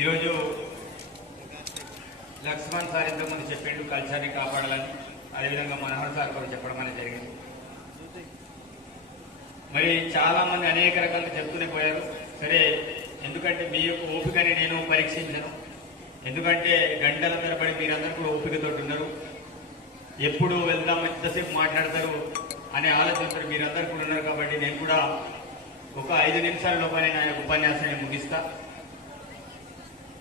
ఈరోజు లక్ష్మణ్ సార్ ఇంతకుముందు చెప్పిండు కల్చర్ని కాపాడాలని. అదేవిధంగా మనోహర్ సార్ కూడా చెప్పడం అనేది జరిగింది. మరి చాలామంది అనేక రకాలుగా చెప్తూనే పోయారు. సరే ఎందుకంటే మీ యొక్క ఓపికని నేను పరీక్షించను. ఎందుకంటే గంటల తరబడి మీరందరూ కూడా ఓపికతో ఉన్నారు. ఎప్పుడు వెళ్దాం ఎంతసేపు మాట్లాడతారు అనే ఆలోచనతో మీరందరూ కూడా ఉన్నారు కాబట్టి నేను కూడా ఒక ఐదు నిమిషాల లోపలే నా యొక్క ఉపన్యాసాన్ని ముగిస్తా.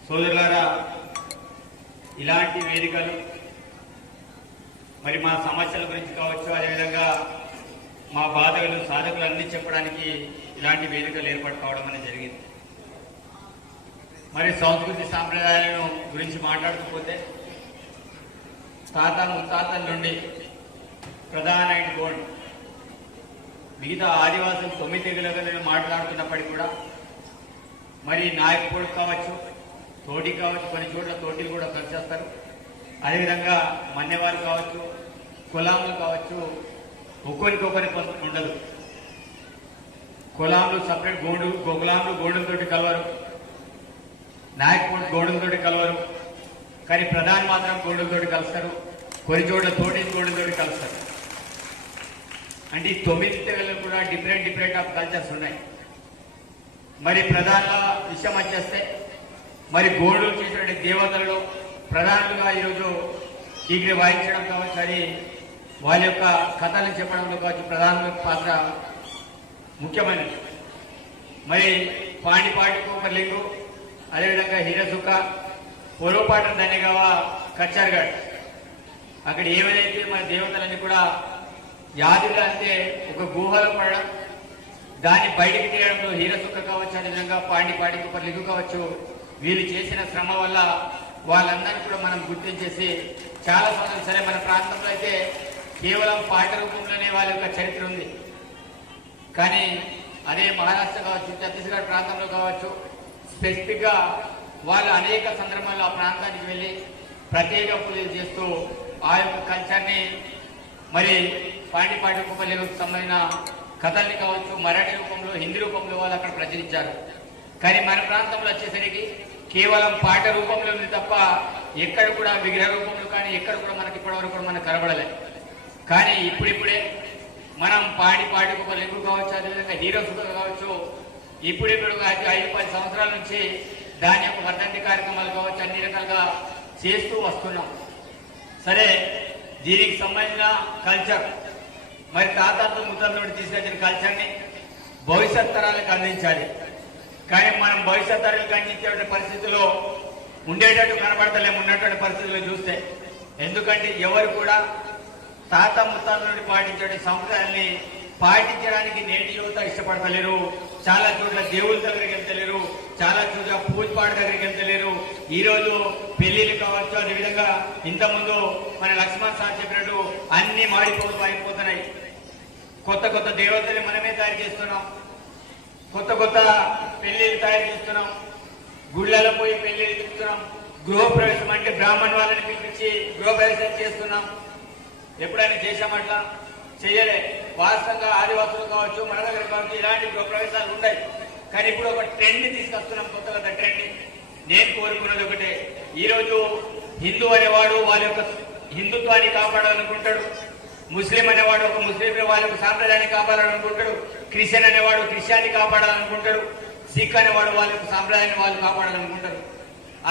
సోదరులారా ఇలాంటి వేదికలు మరి మా సమస్యల గురించి కావచ్చు అదేవిధంగా మా బాధలు సాధకులు అన్ని చెప్పడానికి ఇలాంటి వేదికలు ఏర్పాటు కావడం అనేది జరిగింది. మరి సంస్కృతి సాంప్రదాయాలను గురించి మాట్లాడకపోతే తాత ముత్తాతల నుండి ప్రధాన గోల్డ్ మిగతా ఆదివాసులు తొమ్మిది తెగులుగా నేను మాట్లాడుతున్నప్పటికీ కూడా మరి నాయకుడు కావచ్చు తోటి కావచ్చు కొన్ని చోట్ల తోటి కూడా పనిచేస్తారు అదేవిధంగా మన్యవారు కావచ్చు కులాములు కావచ్చు ఒక్కొరికొకరి కొంత ఉండదు. కులాములు సపరేట్ గోడు గులాములు గోడులతోటి కలవరు. నాయకుడు గోడులతోటి కలవరు. కానీ ప్రధాని మాత్రం గోడులతోటి కలుస్తారు. కొన్ని చోట్ల తోటి గోడులతోటి కలుస్తారు. అంటే ఈ తొమ్మిది తెగలు కూడా డిఫరెంట్ డిఫరెంట్ ఆఫ్ కల్చర్స్ ఉన్నాయి. మరి ప్రధాన విషయం వచ్చేస్తే మరి గోల్డ్ చేసినటువంటి దేవతలలో ప్రధానంగా ఈరోజు డిగ్రీ వాయించడం కావచ్చు అది వాళ్ళ యొక్క కథలు చెప్పడంలో కావచ్చు ప్రధాన పాత్ర ముఖ్యమైనది. మరి పాండిపాటి కోపర్లింగు అదేవిధంగా హీరసుఖ పొరపాటు దనిగవ కచ్చార్గఢ్ అక్కడ ఏమైతే మన దేవతలన్నీ కూడా యాదిగా అంటే ఒక గుహలో పడడం దాన్ని బయటికి తీయడంలో హీరసుఖ కావచ్చు అదేవిధంగా పాండిపాటి కుప్పర్లిగు కావచ్చు వీళ్ళు చేసిన శ్రమ వల్ల వాళ్ళందరినీ కూడా మనం గుర్తించేసి చాలా మంది సరే మన ప్రాంతంలో అయితే కేవలం పాట రూపంలోనే వాళ్ళ యొక్క చరిత్ర ఉంది. కానీ అదే మహారాష్ట్ర కావచ్చు ఛత్తీస్గఢ్ ప్రాంతంలో కావచ్చు స్పెసిఫిక్గా వాళ్ళు అనేక సందర్భాల్లో ఆ ప్రాంతానికి వెళ్ళి ప్రత్యేక పూజలు చేస్తూ ఆ యొక్క కల్చర్ని మరి పాండిపాటి ఉపపల్లికి సంబంధించిన కథల్ని కావచ్చు మరాఠీ రూపంలో హిందీ రూపంలో వాళ్ళు అక్కడ ప్రచురించారు. కానీ మన ప్రాంతంలో వచ్చేసరికి కేవలం పాట రూపంలో ఉంది తప్ప ఎక్కడ కూడా విగ్రహ రూపంలో కానీ ఎక్కడ కూడా మనకి ఇప్పటివరకు కూడా మనకు కనబడలేదు కానీ ఇప్పుడిప్పుడే మనం పాడి పాడి ఒక లింగు కావచ్చు అదేవిధంగా హీరోస్ కావచ్చు ఇప్పుడిప్పుడు ఐదు ఐదు పది సంవత్సరాల నుంచి దాని యొక్క వర్ధంతి కార్యక్రమాలు కావచ్చు అన్ని రకాలుగా చేస్తూ వస్తున్నాం. సరే దీనికి సంబంధించిన కల్చర్ మరి తాతతో ముత్తల నుండి తీసుకొచ్చిన కల్చర్ని భవిష్యత్ తరాలకు అందించాలి. కానీ మనం భవిష్యత్ తరాలకు అందించే పరిస్థితిలో ఉండేటట్టు కనబడతలేము ఉన్నటువంటి పరిస్థితుల్లో చూస్తే. ఎందుకంటే ఎవరు కూడా తాత ముత్తాల నుండి పాటించే సంప్రదాయాన్ని పాటించడానికి నేటి యువత ఇష్టపడతలేరు. చాలా చోట్ల దేవుళ్ళ దగ్గరికి వెళ్తలేరు. చాలా చోట్ల పూజపాట దగ్గరికి వెళ్తలేరు. ఈరోజు పెళ్ళిళ్ళు కావచ్చు అదేవిధంగా ఇంతకుముందు మన లక్ష్మణ్ సార్ చెప్పినట్టు అన్ని మాడిపోతూ అయిపోతున్నాయి కొత్త కొత్త దేవతలు మనమే తయారు చేస్తున్నాం. కొత్త కొత్త పెళ్ళిళ్ళు తయారు చేస్తున్నాం. గుళ్ళలో పోయి పెళ్ళిళ్ళు చూస్తున్నాం. గృహప్రవేశం అంటే బ్రాహ్మణ్ వాళ్ళని పిలిపించి గృహప్రవేశం చేస్తున్నాం. ఎప్పుడైనా చేశామట్లా చేయలే. వాస్తవంగా ఆదివాసులు కావచ్చు మన దగ్గర కావచ్చు ఇలాంటి గృహప్రవేశాలు ఉన్నాయి కానీ ఇప్పుడు ఒక ట్రెండ్ తీసుకొస్తున్నాం కొత్త కొత్త ట్రెండ్ నేను కోరుకున్నది ఒకటే. ఈరోజు హిందూ అనేవాడు వాళ్ళ యొక్క హిందుత్వాన్ని కాపాడాలనుకుంటాడు. ముస్లిం అనేవాడు ఒక ముస్లిం వాళ్ళ యొక్క సాంప్రదాయాన్ని కాపాడాలనుకుంటాడు. క్రిస్టియన్ అనేవాడు క్రిస్టియాన్ని కాపాడాలనుకుంటాడు. సిక్ అనేవాడు వాళ్ళ సాంప్రదాయాన్ని వాళ్ళు కాపాడాలనుకుంటారు.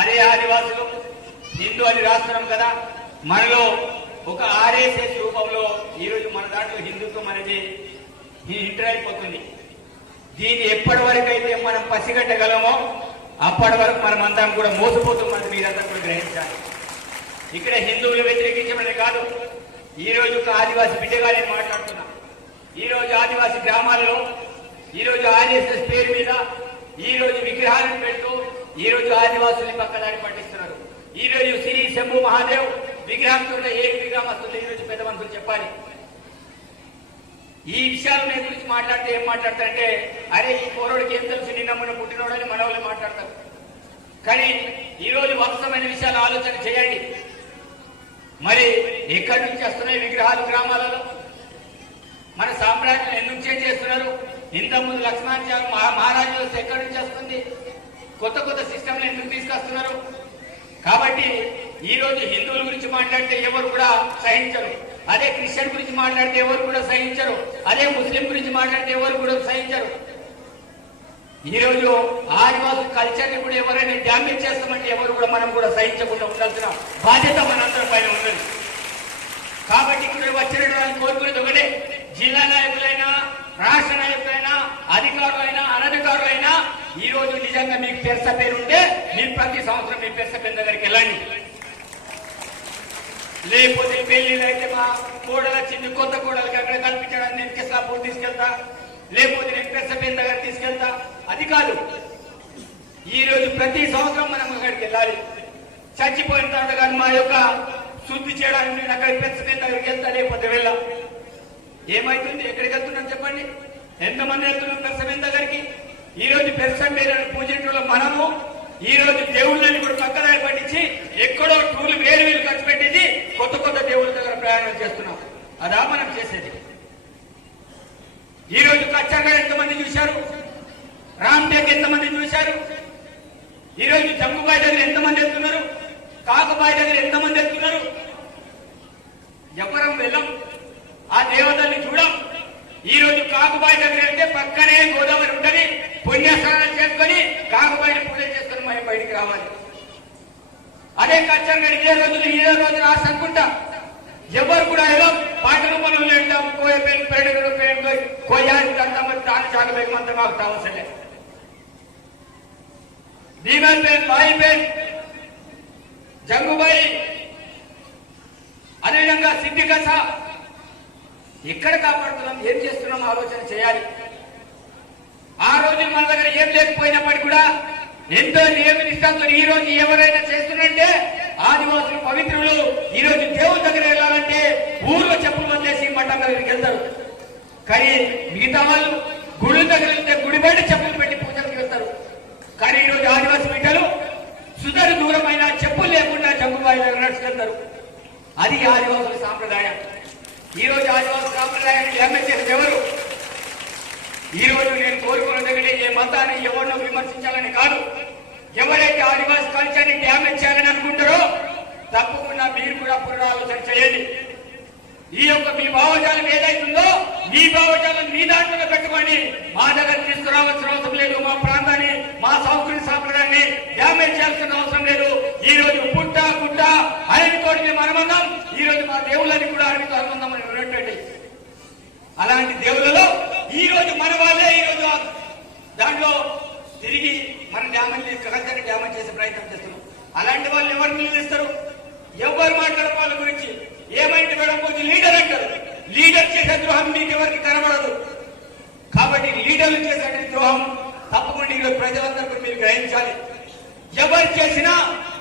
అదే ఆదివాసులు హిందూ అని రాస్తున్నాం కదా మనలో ఒక ఆర్ఎస్ఎస్ రూపంలో ఈరోజు మన దాంట్లో హిందుత్వం అనేది ఇంటర్ అయిపోతుంది. దీన్ని ఎప్పటి వరకు అయితే మనం పసిగట్టగలమో అప్పటి వరకు మనం అందరం కూడా మోసపోతున్నది మీరంతా కూడా గ్రహించాలి. ఇక్కడ హిందువులు వ్యతిరేకించమని కాదు ఈ రోజు ఒక ఆదివాసి బిడ్డగా నేను మాట్లాడుతున్నా. ఈ రోజు ఆదివాసి గ్రామాల్లో ఈ రోజు ఆర్ఎస్ఎస్ పేరు మీద ఈ రోజు విగ్రహాలను పెడుతూ ఈ రోజు ఆదివాసుల్ని పక్కదారి పట్టిస్తున్నారు. ఈ రోజు శ్రీ శంభు మహాదేవ్ విగ్రహంతో ఏ విగ్రహం వస్తుంది ఈ రోజు పెద్ద మనుషులు చెప్పాలి. ఈ విషయాల మీద గురించి మాట్లాడితే ఏం మాట్లాడతారంటే అరే ఈ పోరోడికి ఏం తెలుసు? నిన్న మొన్న పుట్టినోడని మన వాళ్ళు మాట్లాడతారు. కానీ ఈ రోజు వంశమైన విషయాలు ఆలోచన చేయండి. మరి ఎక్కడి నుంచి వస్తున్నాయి విగ్రహాలు గ్రామాలలో? మన సామ్రాజ్యం ఎందుకు చేస్తున్నారు? ఇంతకుముందు లక్ష్మణ్ మహారాజు ఎక్కడి నుంచి వస్తుంది? కొత్త కొత్త సిస్టమ్లు ఎందుకు తీసుకొస్తున్నారు? కాబట్టి ఈ రోజు హిందువుల గురించి మాట్లాడితే ఎవరు కూడా సహించరు. అదే క్రిస్టియన్ గురించి మాట్లాడితే ఎవరు కూడా సహించరు. అదే ముస్లిం గురించి మాట్లాడితే ఎవరు కూడా సహించరు. ఈ రోజు ఆదివాసుల కల్చర్ని కూడా ఎవరైనా డ్యామేజ్ చేస్తామంటే ఎవరు కూడా మనం కూడా సహించకుండా ఉండాల్సిన బాధ్యత మనందరి పైన ఉండదు కాబట్టి ఇక్కడ వచ్చిన వాళ్ళు కోరుకునేది ఒకటే. జిల్లా నాయకులైనా రాష్ట్ర నాయకులైనా అధికారులైనా అనధికారులైనా ఈ రోజు నిజంగా మీకు పెరస పేరు ఉంటే మీరు ప్రతి సంవత్సరం మీ పెరస పేరు దగ్గరికి వెళ్ళండి. లేకపోతే పెళ్ళిళ్ళు అయితే మా కోడలు వచ్చింది కొత్త కోడలకి అక్కడ కల్పించడానికి నేను కిసాపూర్ తీసుకెళ్తా. లేకపోతే నేను పెరస పేరు దగ్గర తీసుకెళ్తా. అది కాదు. ఈ రోజు ప్రతి సంవత్సరం మనం అక్కడికి వెళ్ళాలి. చచ్చిపోయిన తర్వాత కానీ మా యొక్క శుద్ధి చేయడానికి నేను అక్కడ పెంచమే దగ్గరికి వెళ్తా లేకపోతే వెళ్ళా. ఏమైతుంది? ఎక్కడికి వెళ్తున్నాం చెప్పండి? ఎంతమంది వెళ్తున్నాం? పెరసమేం దగ్గరికి? ఈ రోజు పెరసం పేరు పూజించడంలో మనము ఈ రోజు దేవుళ్ళని కూడా పక్కన పట్టించి ఎక్కడో టూలు వేలు వేలు ఖర్చు పెట్టించి కొత్త కొత్త దేవుళ్ళ దగ్గర ప్రయాణం చేస్తున్నాం. అదా మనం చేసేది. ఈ రోజు కచ్చంగా ఎంతమంది చూశారు? రామ్ టేక్ ఎంతమంది చూశారు? ఈ రోజు జమ్ముబాయి దగ్గర ఎంతమంది వెళ్తున్నారు? కాకబాయి దగ్గర ఎంతమంది వెళ్తున్నారు? ఎవరం వెళ్ళం? ఆ దేవతల్ని చూడం. ఈ రోజు కాకుబాయి దగ్గర వెళ్తే పక్కనే గోదావరి ఉంటది. పుణ్యస్నానాలు చేసుకొని కాకుబాయిని పూజ చేసుకుని మనం బయటికి రావాలి. అదే ఖచ్చితంగా ఇదే రోజులు ఇదే రోజు రాసి అనుకుంటా. ఎవరు కూడా ఏదో పాటలు రూపంలో లేంటాం కోయ పేరు పెరడు పేరు కోయానికి అంతా తాను మాకు కావాల్సిందే భీమన్ పేరు బాయి పేరు జంగుబాయి అదేవిధంగా సిద్ధి కస ఎక్కడ కాపాడుతున్నాం ఏం చేస్తున్నాం ఆలోచన చేయాలి. ఆ రోజు మన దగ్గర ఏం లేకపోయినప్పటికీ కూడా ఎంతో నియమ ఈ రోజు ఎవరైనా చేస్తున్నంటే ఆదివాసులు పవిత్రులు ఈ రోజు దేవుని దగ్గర వెళ్ళాలంటే ఊర్లో చెప్పులు వదిలేసి మఠం దగ్గరికి వెళ్తారు. కానీ మిగతా వాళ్ళు గుడి దగ్గర వెళ్తే గుడి బయట చెప్పులు పెట్టి పూజలకు వెళ్తారు. కానీ ఈ రోజు ఆదివాసి బిడ్డలు సుదరు దూరమైన చెప్పులు లేకుండా జంగుబాయి దగ్గర నడుచుకెళ్తారు. అది ఆదివాసుల సాంప్రదాయం. ఈరోజు రోజు సాంప్రదాయాన్ని డ్యామేజ్ చేసేది ఎవరు ఈరోజు నేను కోరుకున్న దగ్గర ఏ మతాన్ని ఎవరినో విమర్శించాలని కాదు. ఎవరైతే ఆదివాసి కల్చర్ని డ్యామేజ్ చేయాలని అనుకుంటారో తప్పకుండా మీరు కూడా పునరాలోచన చేయండి. ఈ యొక్క మీ భావజాలం ఏదైతుందో మీ భావజాలం మీ దాంట్లో పెట్టుకోండి మా దగ్గర తీసుకురావాల్సిన అవసరం లేదు. మా ప్రాంతాన్ని మా సంస్కృతి సాంప్రదాయాన్ని డ్యామేజ్ చేయాల్సిన అవసరం లేదు. ఈ రోజు పుట్ట గుట్ట ఆయనతో మేము అనుబంధం ఈ రోజు మా దేవుళ్ళని కూడా ఆయనతో అనుబంధం అని ఉన్నటువంటి అలాంటి దేవుళ్ళలో ఈ రోజు మన వాళ్ళే ఈ రోజు దాంట్లో తిరిగి మన డ్యామేజ్ కల్చర్ డ్యామేజ్ చేసే ప్రయత్నం చేస్తున్నాం అలాంటి వాళ్ళు ఎవరు నిలదీస్తారు? ఎవరు మాట్లాడరు వాళ్ళ గురించి? ఏమైంది మేడం? కొంచెం లీడర్ అంటారు. లీడర్ చేసే ద్రోహం మీకు ఎవరికి కనబడదు. కాబట్టి లీడర్లు చేసే ద్రోహం తప్పకుండా ఈరోజు ప్రజలందరూ మీరు గ్రహించాలి. ఎవరు చేసినా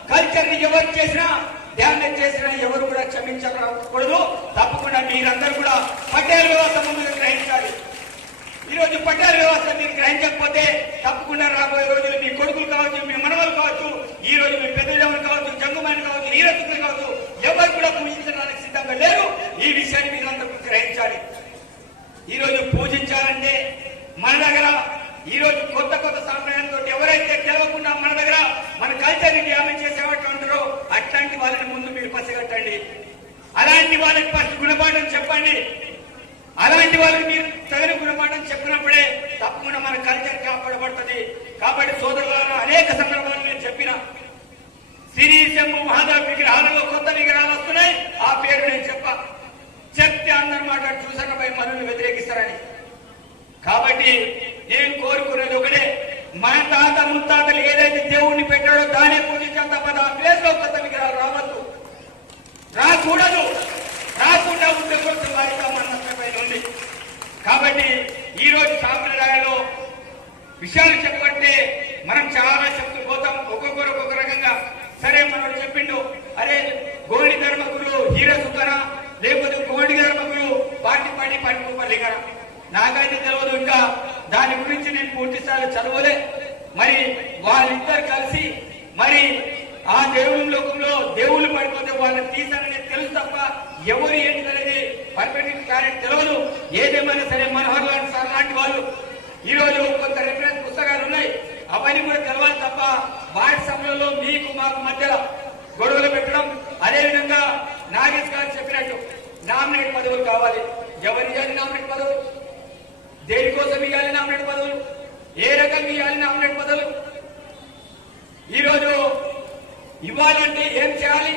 కల్చర్ని ఎవరు చేసినా డ్యామేజ్ చేసినా ఎవరు కూడా క్షమించకూడదు. తప్పకుండా మీరందరూ కూడా పటేల్ వ్యవస్థ ముందు గ్రహించాలి. ఈరోజు రోజు పటేల్ వ్యవస్థ మీరు గ్రహించకపోతే తప్పకుండా రాబోయే రోజులు మీ కొడుకులు కావచ్చు మీ మనవలు కావచ్చు ఈ రోజు మీ పెద్దలు కావచ్చు జంగుమైన కావచ్చు నీరతులు కావచ్చు ఎవరు కూడా పూజించడానికి సిద్ధంగా లేరు. ఈ విషయాన్ని మీరందరూ గ్రహించాలి. ఈరోజు పూజించాలంటే మన దగ్గర ఈరోజు కొత్త కొత్త సాంప్రదాయంతో ఎవరైతే తెలవకుండా మన దగ్గర మన కల్చర్ని డ్యామేజ్ చేసేవాళ్ళు ఉంటారో అట్లాంటి వాళ్ళని ముందు మీరు పసిగట్టండి. అలాంటి వాళ్ళకి ఫస్ట్ గుణపాఠం చెప్పండి. అలాంటి వాళ్ళకి మీరు తగిన గుణపాఠం చెప్పినప్పుడే తప్పకుండా మన కల్చర్ కాపాడబడుతుంది కాబట్టి సోదరులను అనేక సందర్భాలు సిరి శంభు విగ్రహాలలో కొత్త విగ్రహాలు వస్తున్నాయి. ఆ పేరు నేను చెప్ప చెప్తే అందరు మాట్లాడు చూసకపై మనల్ని వ్యతిరేకిస్తారని. కాబట్టి నేను కోరుకునేది ఒకటే. మన తాత ముత్తాతలు ఏదైతే దేవుణ్ణి పెట్టాడో దానే పూజించాం తప్ప ఆ ప్లేస్లో కొత్త విగ్రహాలు రావద్దు. రాకూడదు. రాకుండా ఉంటే కొంచెం వారిగా మన ఉంది. కాబట్టి ఈ రోజు సాంప్రదాయంలో విషయాలు చెప్పంటే మనం చాలా చెప్తూ పోతాం. ఒక్కొక్కరు ఒక్కొక్క రకంగా సరే మనోడు చెప్పిండు. అరే గోడి ధర్మకులు హీరో సుఖరా లేకపోతే గోడి ధర్మకులు పాటి పాటి పట్టుకోపల్లి కదా నాకైతే తెలియదు ఇంకా. దాని గురించి నేను పూర్తి స్థాయిలో చదవలే. మరి వాళ్ళిద్దరు కలిసి మరి ఆ దేవుని లోకంలో దేవుళ్ళు పడిపోతే వాళ్ళని తీసానని తెలుసు తప్ప ఎవరు ఏంటి అనేది పర్ఫెక్ట్ క్లారిటీ తెలియదు ఏదేమైనా సరే మనోహర్ లాంటి సార్ లాంటి వాళ్ళు. ఈ రోజు కొంత రిఫరెన్స్ పుస్తకాలు ఉన్నాయి. అవన్నీ కూడా తెలవాలి తప్ప మార్చి సమయంలో మీకు మాకు మధ్యలో గొడవలు పెట్టడం అదేవిధంగా నాగేష్ గారు చెప్పినట్టు నామినేట్ పదవులు కావాలి. ఎవరు ఇవ్వాలి నామినేట్ పదవులు? దేనికోసం ఇవ్వాలి నామినేట్ పదవులు? ఏ రకంగా ఇవ్వాలి నామినేట్ పదవులు? ఈరోజు ఇవ్వాలంటే ఏం చేయాలి?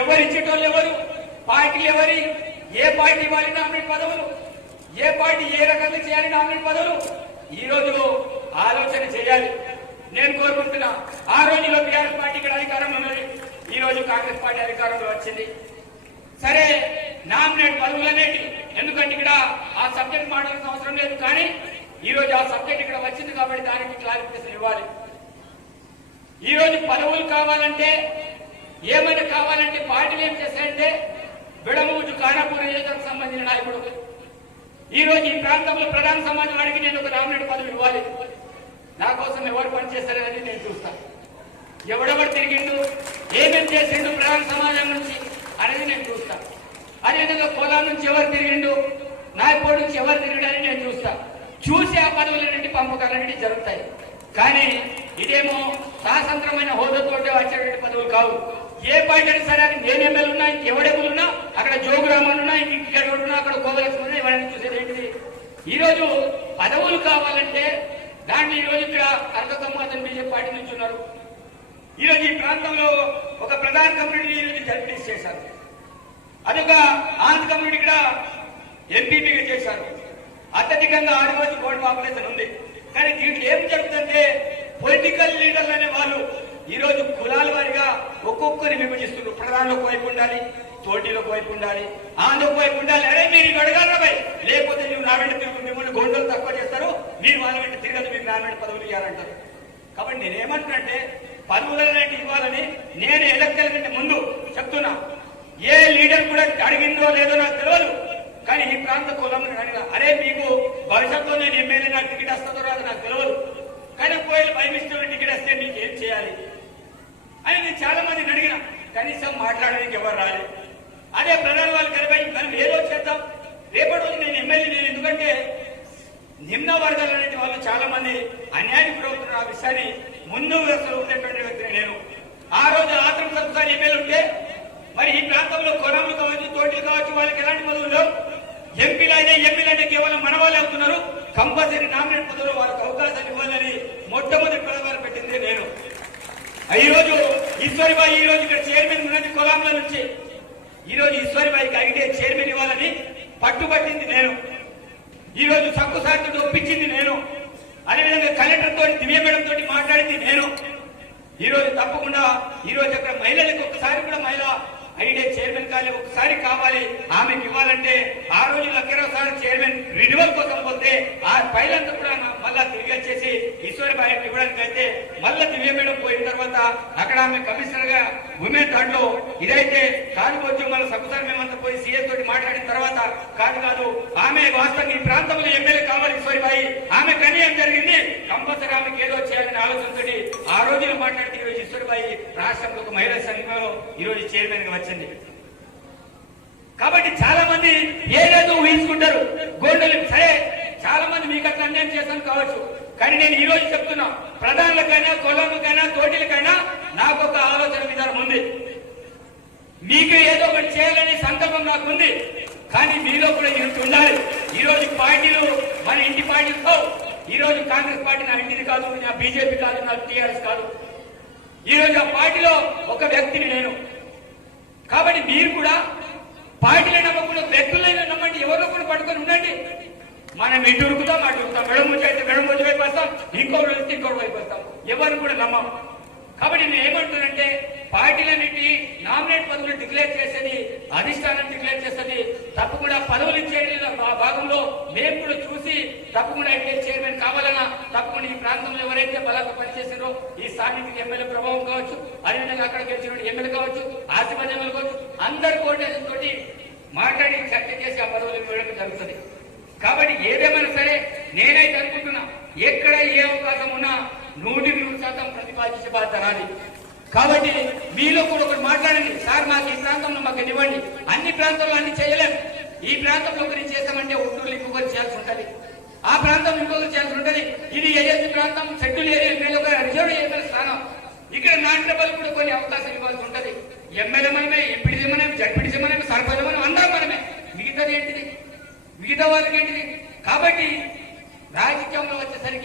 ఎవరు ఇచ్చేటోళ్ళు ఎవరు? పార్టీలు ఎవరి? ఏ పార్టీ ఇవ్వాలి నామినేట్ పదవులు? ఏ పార్టీ ఏ రకంగా చేయాలి నామినేట్ పదవులు? ఈరోజు ఆలోచన చేయాలి. నేను కోరుకుంటున్నా ఆ రోజులో టీఆర్ఎస్ పార్టీ ఇక్కడ అధికారంలో ఉన్నది. ఈ రోజు కాంగ్రెస్ పార్టీ అధికారంలో వచ్చింది. సరే నామినేట్ పదవులనేటి ఎందుకంటే ఇక్కడ ఆ సబ్జెక్ట్ మాట్లాడాల్సిన అవసరం లేదు కానీ ఈ రోజు ఆ సబ్జెక్ట్ ఇక్కడ వచ్చింది కాబట్టి దానికి క్లారిఫికేషన్ ఇవ్వాలి. ఈ రోజు పదవులు కావాలంటే ఏమైనా కావాలంటే పార్టీలు ఏం చేస్తాయంటే బిడమూజు ఖానాపూర్ నియోజకవర్గం సంబంధించిన నాయకుడు. ఈ రోజు ఈ ప్రాంతంలో ప్రధాన సమాజం అడిగి నేను ఒక నామినేట్ పదవి ఇవ్వాలి. నా కోసం ఎవరు పనిచేస్తారనేది నేను చూస్తా. ఎవడెవడు తిరిగిండు ఏమేమి చేసిండు ప్రధాన సమాజం నుంచి అనేది నేను చూస్తా. అదేవిధంగా కులాల నుంచి ఎవరు తిరిగిండు నాయపోడు నుంచి ఎవరు తిరిగాడని నేను చూస్తా. చూసి ఆ పదవులన్నింటి పంపకాలన్నింటి జరుగుతాయి. కానీ ఇదేమో స్వాతంత్రమైన హోదాతోటే వచ్చేటువంటి పదవులు కావు. ఏ పార్టీ అయినా సరే అది నేను ఎమ్మెల్యే ఉన్నా ఉన్నా అక్కడ జోగురామన్ ఉన్నా ఇంక ఇక్కడ ఉన్నా అక్కడ కోవలక్ష్మి ఉన్నా ఇవన్నీ చూసేది ఏంటిది? ఈరోజు పదవులు కావాలంటే దాన్ని ఈ రోజు ఇక్కడ అర్ధకమ్మ అతను బీజేపీ పార్టీ నుంచి ఉన్నారు. ఈ రోజు ఈ ప్రాంతంలో ఒక ప్రధాన కమ్యూనిటీ ఈ రోజు చేశారు. అదొక ఆంధ్ర కమ్యూనిటీ ఇక్కడ ఎంపీపీగా చేశారు. అత్యధికంగా ఆదివాసీ కోడ్ పాపులేషన్ ఉంది. కానీ దీంట్లో ఏం జరుగుతుందంటే పొలిటికల్ ఈరోజు కులాల వారిగా ఒక్కొక్కరిని విభజిస్తున్నారు. ప్రధానంలో వైపు ఉండాలి తోటిలో వైపు ఉండాలి ఆంధ్రకు వైపు ఉండాలి. అరే మీరు అడగాలి భయ్. లేకపోతే నువ్వు నా వెంట తిరుగు మిమ్మల్ని గొంతులు తక్కువ చేస్తారు. మీరు వాళ్ళ వెంట తిరగదు మీకు నా వెంట పదవులు ఇవ్వాలంటారు కాబట్టి నేనేమంటున్నంటే పదవులనేటి ఇవ్వాలని నేను ఎలక్కల కంటే ముందు చెప్తున్నా. ఏ లీడర్ కూడా అడిగిందో లేదో నాకు తెలియదు కానీ ఈ ప్రాంత కులం అడిగా అరే మీకు భవిష్యత్తులో నేను ఎమ్మెల్యే నాకు టికెట్ వస్తుందో రాదు నాకు తెలియదు కానీ పోయి భయమిస్తున్న టికెట్ వస్తే మీకు ఏం చేయాలి? అని నేను చాలా మందిని అడిగిన కనీసం మాట్లాడడానికి ఎవరు రాలేదు? అదే ప్రధాన వాళ్ళు కలిపి మనం ఏ రోజు చేద్దాం? రేపటి రోజు నేను ఎమ్మెల్యే నేను ఎందుకంటే నిమ్న వర్గాలు అనేటి వాళ్ళు చాలా మంది అన్యాయానికి గురవుతున్న ఆ విషయాన్ని ముందు అసలు ఉన్నటువంటి వ్యక్తిని నేను. ఆ రోజు ఆత్రం సంస్థాన్ ఎమ్మెల్యే ఉంటే మరి ఈ ప్రాంతంలో కొనములు కావచ్చు తోటలు కావచ్చు వాళ్ళకి ఎలాంటి పదవులు లేవు. ఎంపీలు అయినా అయినా కేవలం మన వాళ్ళే అవుతున్నారు. కంపల్సరీ నామినేట్ పదవులు వాళ్ళకి అవకాశాలు ఇవ్వాలని మొట్టమొదటి ప్రధాన పెట్టింది నేను. ఈరోజు ఈశ్వరిబాయి ఈ రోజు ఇక్కడ చైర్మన్ ఉన్నది కొలాంల నుంచి. ఈరోజు ఈశ్వరిబాయికి అడిగితే చైర్మన్ ఇవ్వాలని పట్టుబట్టింది నేను. ఈరోజు సక్కు సార్తో ఒప్పించింది నేను. అదేవిధంగా కలెక్టర్ తోటి దివ్య మేడం తోటి మాట్లాడింది నేను. ఈరోజు తప్పకుండా ఈరోజు అక్కడ మహిళలకు ఒకసారి కూడా మహిళ ఐడే చైర్మన్ కాలే ఒకసారి కావాలి. ఆమెకి ఇవ్వాలంటే ఆ రోజు లక్కరోసారి చైర్మన్ రినివల్ కోసం పోతే ఆ ఫైలంతా కూడా మళ్ళా తిరిగి వచ్చేసి ఈశ్వరి బాయ్ ఇవ్వడానికి అయితే మళ్ళా దివ్య మేడం పోయిన తర్వాత అక్కడ ఆమె కమిషనర్గా ఉమెన్ దాంట్లో ఇదైతే కాకపోతే మన సభ్యులు మేమంతా పోయి సీఎం తోటి మాట్లాడిన తర్వాత కాదు కాదు ఆమె వాస్తవంగా ఈ ప్రాంతంలో ఎమ్మెల్యే కావాలి ఈశ్వరి బాయి ఆమె కనీయం జరిగింది? కంపల్సరీ ఆమెకి ఏదో చేయాలనే ఆలోచనతోటి ఆ రోజున మాట్లాడితే ఈ రోజు ఈశ్వరిబాయి రాష్ట్రంలో ఒక మహిళా సంఘంలో ఈ రోజు చైర్మన్గా వచ్చింది కాబట్టి చాలా మంది ఏదేదో ఊహించుకుంటారు గోడలు సరే చాలా మంది మీకు అట్లా అన్యాయం చేశాను కావచ్చు. కానీ నేను ఈ రోజు చెప్తున్నా ప్రధానులకైనా కులములకైనా తోటిలకైనా నాకు ఒక ఆలోచన విధానం ఉంది. మీకు ఏదో ఒకటి చేయాలనే సంకల్పం నాకు ఉంది. కానీ మీలో కూడా ఇంత ఉండాలి. ఈ రోజు పార్టీలు మన ఇంటి పార్టీలతో ఈ రోజు కాంగ్రెస్ పార్టీ నా ఇంటిది కాదు నా బీజేపీ కాదు నా టీఆర్ఎస్ కాదు. ఈ రోజు ఆ పార్టీలో ఒక వ్యక్తిని నేను కాబట్టి మీరు కూడా పార్టీల నమ్మకుండా వ్యక్తులైన నమ్మండి ఎవరో కూడా పడుకొని ఉండండి. మనం ఇటు ఉరుకుతాం అటు ఉరుకుతాం. మెడ ముచ్చి అయితే మెడ ముచ్చి వైపు వస్తాం ఇంకో రోజు ఇంకో వైపు వస్తాం ఎవరు కూడా నమ్మం. కాబట్టి నేను ఏమంటున్నానంటే పార్టీలన్నిటి నామినేట్ పదవులు డిక్లేర్ చేసేది అధిష్టానం డిక్లేర్ చేసేది తప్పకుండా పదవులు ఇచ్చే భా- భాగంలో మేము కూడా చూసి తప్పకుండా అయితే చైర్మన్ కావాలన్నా తప్పకుండా ఈ ప్రాంతంలో ఎవరైతే బలంగా పనిచేసారో ఈ స్థానిక ఎమ్మెల్యే ప్రభావం కావచ్చు అదేవిధంగా అక్కడ గెలిచిన ఎమ్మెల్యే కావచ్చు ఆశీర్వాద ఎమ్మెల్యే కావచ్చు అందరి కోటేషన్ తోటి మాట్లాడి చర్చ చేసి ఆ పదవులు ఇవ్వడం జరుగుతుంది. కాబట్టి ఏదేమైనా సరే నేనైతే అనుకుంటున్నా ఎక్కడ ఏ అవకాశం ఉన్నా నూటికి నూరు శాతం ప్రతిపాదించే బాధ్యత నాది. కాబట్టి మీలో కూడా ఒకటి మాట్లాడండి. సార్ మాకు ఈ ప్రాంతంలో మాకు ఇవ్వండి. అన్ని ప్రాంతాల్లో అన్ని చేయలేము ఈ ప్రాంతంలో ఒకరి చేస్తామంటే ఒట్టూరు ఇంకొకరు చేయాల్సి ఉంటుంది. ఆ ప్రాంతం ఇంకొకరు చేయాల్సి ఉంటుంది. ఇది ఏఎస్సీ ప్రాంతం షెడ్యూల్ ఏరియా మీద ఒక రిజర్వ్ ఏరియా స్థానం. ఇక్కడ నాన్ ట్రిబల్ కూడా కొన్ని అవకాశాలు ఇవ్వాల్సి ఉంటుంది. ఎమ్మెల్యే మనమే ఎంపీడీసీ మనమే జడ్పీడీసీ మనమే సర్పంచ్ మనం అందరం ఉన్నది ఏంటిది? మిగతా వాళ్ళకి ఏంటిది? కాబట్టి రాజకీయంలో వచ్చేసరికి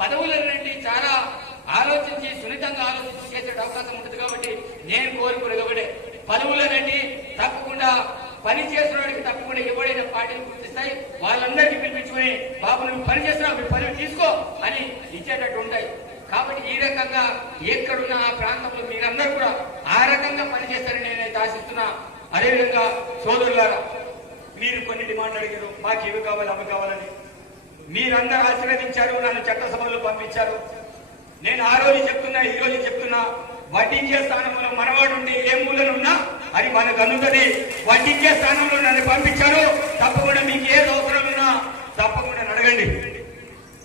పదవులనండి చాలా ఆలోచించి సున్నితంగా ఆలోచించి చేసే అవకాశం ఉంటుంది కాబట్టి నేను కోరుకునేది కాబట్టి పదవులనండి తప్పకుండా పని చేసినోడికి తప్పకుండా ఎవడైనా పార్టీని గుర్తిస్తాయి. వాళ్ళందరికీ పిలిపించుకుని బాబు నువ్వు పని చేస్తున్నావు మీ పనులు తీసుకో అని ఇచ్చేటట్టు ఉంటాయి. కాబట్టి ఈ రకంగా ఎక్కడున్న ఆ ప్రాంతంలో మీరందరూ కూడా ఆ రకంగా పనిచేస్తారని నేనైతే ఆశిస్తున్నా. అదేవిధంగా సోదరులారా మీరు కొన్ని డిమాండ్ అడిగారు. మాకు ఇవి కావాలి అవి కావాలని మీరందరూ ఆశీర్వదించారు నన్ను చట్టసభలో పంపించారు. నేను ఆ రోజు చెప్తున్నా ఈ రోజు చెప్తున్నా వడ్డించే స్థానంలో మనవాడుండి ఏం ఏ మూలనున్నా అది మనకు అందుతుంది వడ్డించే స్థానంలో నన్ను పంపించారు. తప్పకుండా మీకు ఏది అవసరం ఉన్నా తప్పకుండా అడగండి.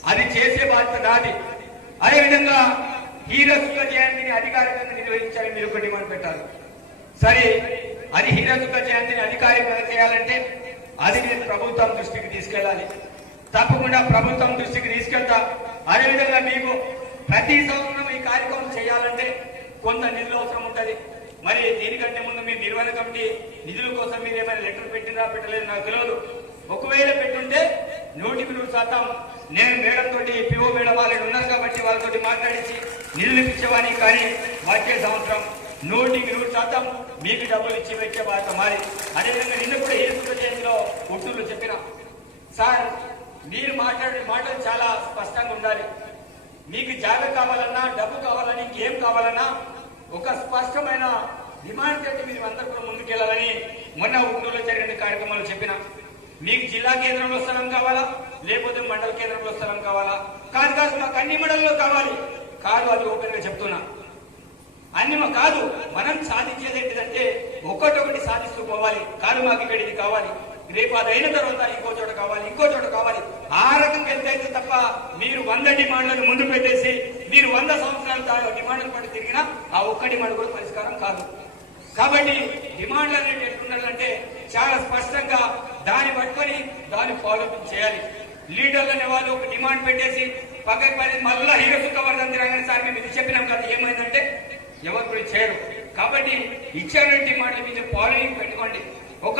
అది చేసే బాధ్యత నాది. అదేవిధంగా హీరసుక జయంతిని అధికారికంగా నిర్వహించాలని మీరు ఒక డిమాండ్ పెట్టారు సరే అది హీరసుక జయంతిని అధికారికంగా చేయాలంటే అది నేను ప్రభుత్వం దృష్టికి తీసుకెళ్ళాలి. తప్పకుండా ప్రభుత్వం దృష్టికి తీసుకెళ్తా. అదేవిధంగా మీకు ప్రతి సంవత్సరం ఈ కార్యక్రమం చేయాలంటే కొంత నిధులు అవసరం ఉంటుంది. మరి దీనికంటే ముందు మీ నిర్వహణ కమిటీ నిధుల కోసం మీరు ఏమైనా లెటర్ పెట్టినా పెట్టలేదు నాకు తెలియదు. ఒకవేళ పెట్టుంటే నూటికి నూరు శాతం నేను మేడం తోటి పిఓ మేడం వాళ్ళు ఉన్నారు కాబట్టి వాళ్ళతో మాట్లాడించి నిధులు ఇచ్చేవాని కానీ వచ్చే సంవత్సరం నూటికి నూరు శాతం మీకు డబ్బులు ఇచ్చి వచ్చే బాధ మారి అదేవిధంగా నిన్న కూడా ఏ చేతిలో ఉట్టూరులో చెప్పిన. సార్ మీరు మాట్లాడే మాటలు చాలా స్పష్టంగా ఉండాలి. మీకు జాగ కావాలన్నా డబ్బు కావాలని ఇంకేం కావాలన్నా ఒక స్పష్టమైన డిమాండ్ తోటి మీరు అందరూ కూడా ముందుకెళ్ళాలని మొన్న ఉట్టూరులో జరిగిన కార్యక్రమాలు చెప్పిన. మీకు జిల్లా కేంద్రంలో స్థలం కావాలా? లేకపోతే మండల కేంద్రంలో స్థలం కావాలా? కాదు కాదు మాకు అన్ని మండలంలో కావాలి. కాదు అది ఓపెన్గా చెప్తున్నా. అన్ని మా- కాదు మనం సాధించేది ఏంటిదంటే ఒకటొకటి సాధిస్తూ పోవాలి. కాదు మాకు ఇక్కడ ఇది కావాలి. రేపు అది అయిన తర్వాత ఇంకో చోట కావాలి ఇంకో చోట కావాలి. ఆ రకంగా వెళ్తే తప్ప మీరు వంద డిమాండ్లను ముందు పెట్టేసి మీరు వంద సంవత్సరాలు తా- డిమాండ్లు పట్టు తిరిగినా ఆ ఒక్క డిమాండ్ కూడా పరిష్కారం కాదు. కాబట్టి డిమాండ్లు అనేవి ఎట్లుండాలంటే చాలా స్పష్టంగా దాన్ని పట్టుకొని దాన్ని ఫాలో అప్ చేయాలి. లీడర్లు అనే వాళ్ళు ఒక డిమాండ్ పెట్టేసి పక్కకి పని మళ్ళా హీరో సుఖవర్ధన్ తిరగని సార్ మేము ఇది చెప్పినాం కదా ఏమైందంటే ఎవరు కూడా చేయరు. కాబట్టి ఇచ్చారంటే డిమాండ్ల మీద ఫాలోయింగ్ పెట్టుకోండి. ఒక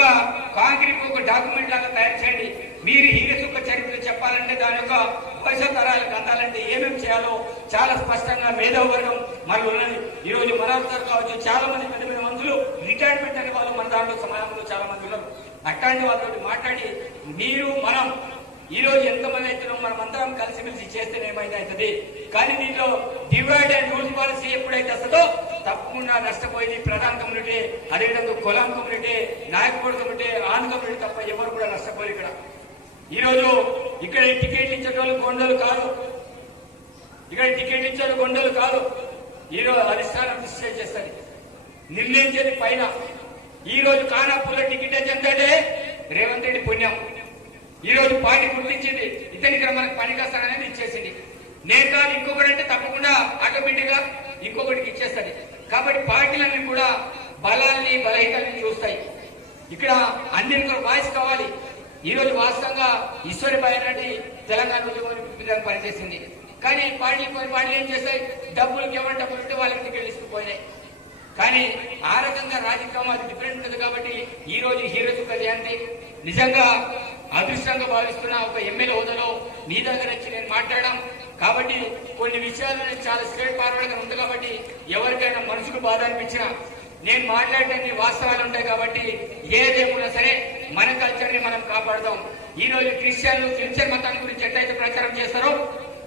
కాంక్రీట్ ఒక డాక్యుమెంట్ లాగా తయారు చేయండి. మీరు హీరో సుఖ చరిత్ర చెప్పాలంటే దాని యొక్క భవిష్యత్ తరాలకు అందాలంటే ఏమేమి చేయాలో చాలా స్పష్టంగా మేధావర్గం మరి ఉన్నది. ఈరోజు రోజు మనోహర్ కావచ్చు చాలా మంది పెద్ద పెద్ద మందులు రిటైర్మెంట్ అనే వాళ్ళు మన దాంట్లో సమాజంలో చాలా మంది ఉన్నారు. అట్లాంటి వాళ్ళతో మాట్లాడి మీరు మనం ఈ రోజు ఎంతమంది అవుతున్నాం మనం అందరం కలిసిమెలిసి చేస్తేనే ఏమైనా అవుతుంది. కానీ దీంట్లో డివైడ్ అండ్ రూల్స్ పాలసీ ఎప్పుడైతే వస్తుందో తప్పకుండా నష్టపోయింది. ప్రధాన కమ్యూనిటీ అదేవిధంగా కులం కమ్యూనిటీ నాయకుడు కమ్యూనిటీ ఆన్ కమ్యూనిటీ తప్ప ఎవరు కూడా నష్టపోరు ఇక్కడ. ఈరోజు ఇక్కడ టికెట్లు ఇచ్చేటోళ్ళు కొండలు కాదు. ఇక్కడ టికెట్ ఇచ్చేవాళ్ళు కొండలు కాదు. ఈ రోజు అధిష్టానం డిసైడ్ చేస్తుంది. నిర్ణయించేది పైన. ఈ రోజు కానాపూర్ల టికెట్ చెందంటే రేవంత్ రెడ్డి పుణ్యం. ఈ రోజు పార్టీ గుర్తించింది. ఇతని ఇక్కడ మనకు పని కాస్తాననేది ఇచ్చేసింది. నేను కాదు ఇంకొకటి అంటే తప్పకుండా ఆటోమేటిక్గా ఇంకొకటికి ఇచ్చేస్తుంది. కాబట్టి పార్టీలన్నీ కూడా బలాన్ని బలహీనల్ని చూస్తాయి. ఇక్కడ అన్ని వాయిస్ కావాలి. ఈ రోజు వాస్తవంగా ఈశ్వరి రెడ్డి తెలంగాణ ఉద్యమం పనిచేసింది. కానీ పార్టీ పార్టీలు ఏం చేస్తాయి? డబ్బులకి ఎవరి డబ్బులు ఉంటే వాళ్ళకి టికెట్లు ఇస్తుకుపోయినాయి కానీ ఆ రకంగా రాజకీయం అది డిఫరెంట్ ఉంటుంది కాబట్టి ఈ రోజు హీరో సుఖ జయంతి. నిజంగా అదృష్టంగా భావిస్తున్న ఒక ఎమ్మెల్యే హోదాలో నీ దగ్గర వచ్చి నేను మాట్లాడడం కాబట్టి కొన్ని విషయాలు చాలా స్ట్రేట్ ఫార్వర్డ్గా ఉంది కాబట్టి ఎవరికైనా మనసుకు బాధ అనిపించినా నేను మాట్లాడటానికి వాస్తవాలు ఉంటాయి కాబట్టి ఏదేమున్నా సరే మన కల్చర్ని మనం కాపాడదాం. ఈ రోజు క్రిస్టియన్లు క్రిస్టియన్ మతాన్ని గురించి ఎట్లయితే ప్రచారం చేస్తారో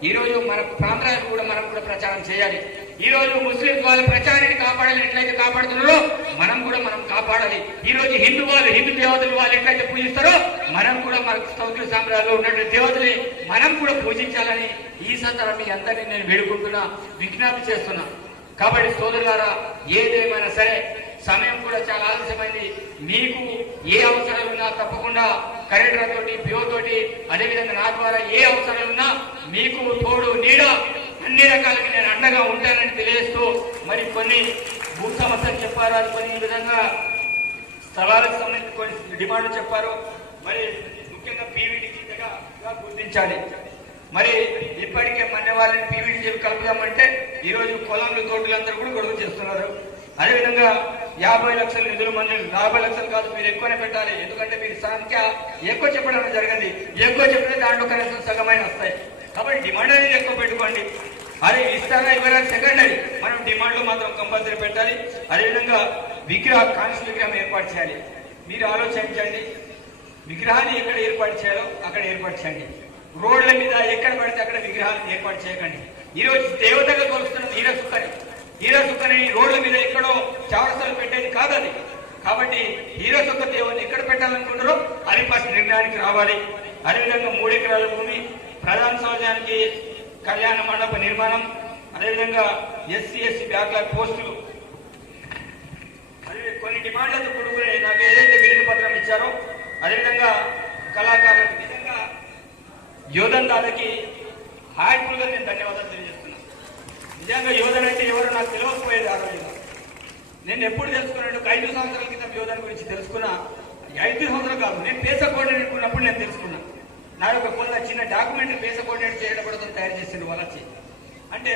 ఈ రోజు మన ప్రాంతాలకు కూడా మనం కూడా ప్రచారం చేయాలి. ఈ రోజు ముస్లిం వాళ్ళ ప్రచారాన్ని కాపాడాలి ఎట్లయితే కాపాడుతున్నారో మనం కూడా మనం కాపాడాలి. ఈ రోజు హిందూ వాళ్ళు హిందూ దేవతలు వాళ్ళు ఎట్లయితే పూజిస్తారో మనం కూడా మన సౌత్ర సామ్రాజ్యంలో ఉన్నటువంటి దేవతని మనం కూడా పూజించాలని ఈ సందర్భం మీ అందరినీ నేను వేడుకుంటున్నా విజ్ఞప్తి చేస్తున్నా. కాబట్టి సోదరులారా ఏదేమైనా సరే సమయం కూడా చాలా ఆలస్యమైంది. మీకు ఏ అవసరాలు ఉన్నా తప్పకుండా కలెక్టర్ తోటి తోటి అదేవిధంగా నా ద్వారా ఏ అవసరాలు ఉన్నా మీకు తోడు నీడ అన్ని రకాలకి నేను అండగా ఉంటానని తెలియజేస్తూ మరి కొన్ని భూ సమస్యలు చెప్పారు. అది కొన్ని ఈ విధంగా స్థలాలకు సంబంధించి కొన్ని డిమాండ్లు చెప్పారు. మరి ముఖ్యంగా పీవీడి కిందగా గుర్తించాలి. మరి ఇప్పటికే మన వాళ్ళని పీవీడి చెప్పి కలుపుదామంటే ఈ రోజు పొలంలో తోటలందరూ కూడా గొడవ చేస్తున్నారు. అదేవిధంగా యాభై లక్షల నిధులు మంజూరు యాభై లక్షలు కాదు మీరు ఎక్కువనే పెట్టాలి. ఎందుకంటే మీరు సంఖ్య ఎక్కువ చెప్పడం జరిగింది ఎక్కువ చెప్పిన దాంట్లో కనీసం సగమైన వస్తాయి. కాబట్టి డిమాండ్ అనేది ఎక్కువ పెట్టుకోండి. అరే ఇస్తారా ఇవ్వరా? సెకండరీ మనం డిమాండ్లు మాత్రం కంపల్సరీ పెట్టాలి. అదేవిధంగా విగ్రహ కాన్స్ విగ్రహం ఏర్పాటు చేయాలి. మీరు ఆలోచించండి. విగ్రహాన్ని ఎక్కడ ఏర్పాటు చేయాలో అక్కడ ఏర్పాటు చేయండి. రోడ్ల మీద ఎక్కడ పడితే అక్కడ విగ్రహాలు ఏర్పాటు చేయకండి. ఈ రోజు దేవతగా కొలుస్తున్న ఈర సుక్కని రోడ్ల మీద ఎక్కడో చౌరస్తలు పెట్టేది కాదని కాబట్టి హీరో సుక్క దేవుని ఎక్కడ పెట్టాలనుకుంటారో అది ఫస్ట్ నిర్ణయానికి రావాలి. అదేవిధంగా మూడు ఎకరాల భూమి ప్రధాన సమాజానికి కళ్యాణ మండప నిర్మాణం అదేవిధంగా ఎస్సీ ఎస్సీ బ్యాక్లాగ్ పోస్టులు కొన్ని డిమాండ్లతో కూడుకుని నాకు ఏదైతే వినతి పత్రం ఇచ్చారో అదేవిధంగా కళాకారులకు నిజంగా యోధన్ దాదాకి హార్ట్ఫుల్ నేను ధన్యవాదాలు తెలియజేస్తున్నాను. నిజంగా యోధన్ అంటే ఎవరో నాకు తెలియకపోయేది ఆ రోజున నేను ఎప్పుడు తెలుసుకున్నాను ఐదు సంవత్సరాల క్రితం యోధన్ గురించి తెలుసుకున్నా. ఐదు సంవత్సరాలు కాదు నేను పేస కోఆర్డినేట్ ఉన్నప్పుడు నేను తెలుసుకున్నా. నా యొక్క కొంత చిన్న డాక్యుమెంట్ పేస కోఆర్డినేట్ చేయడం తయారు చేసిండు వాళ్ళకి. అంటే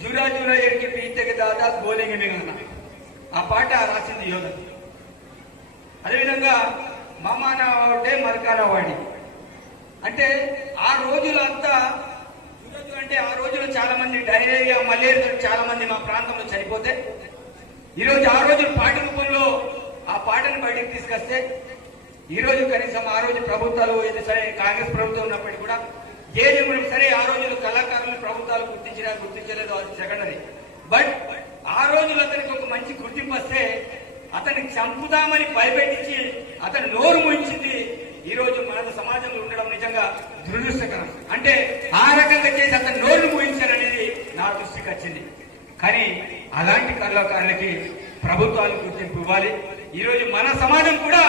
జూరా జూరా ఏడికి పీతకి దాదా బోలింగ్ మిగిలిన ఆ పాట రాసింది యోధన్ అదేవిధంగా మామాన వాడే మరకాన వాడి అంటే ఆ రోజులంతా ఈరోజు అంటే ఆ రోజుల్లో చాలా మంది డైరేరియా మలేరియా చాలా మంది మా ప్రాంతంలో చనిపోతే ఈరోజు ఆ రోజు పాట రూపంలో ఆ పాటను బయటకు తీసుకొస్తే ఈరోజు కనీసం ఆ రోజు ప్రభుత్వాలు ఏది సరే కాంగ్రెస్ ప్రభుత్వం ఉన్నప్పటికీ కూడా ఏది కూడా సరే ఆ రోజులు కళాకారులు ప్రభుత్వాలు గుర్తించినా గుర్తించలేదు అది సెకండరీ బట్ ఆ రోజులు అతనికి ఒక మంచి గుర్తింపు వస్తే అతన్ని చంపుదామని భయపెట్టించి అతను నోరు ముయించింది. ఈ రోజు మన సమాజంలో ఉండడం నిజంగా దురదృష్టకరం. అంటే ఆ రకంగా చేసి అతని నోరు ముయించారనేది నా దృష్టికి వచ్చింది. కానీ అలాంటి కళాకారులకి ప్రభుత్వాలు గుర్తింపు ఇవ్వాలి. ఈ రోజు మన సమాజం కూడా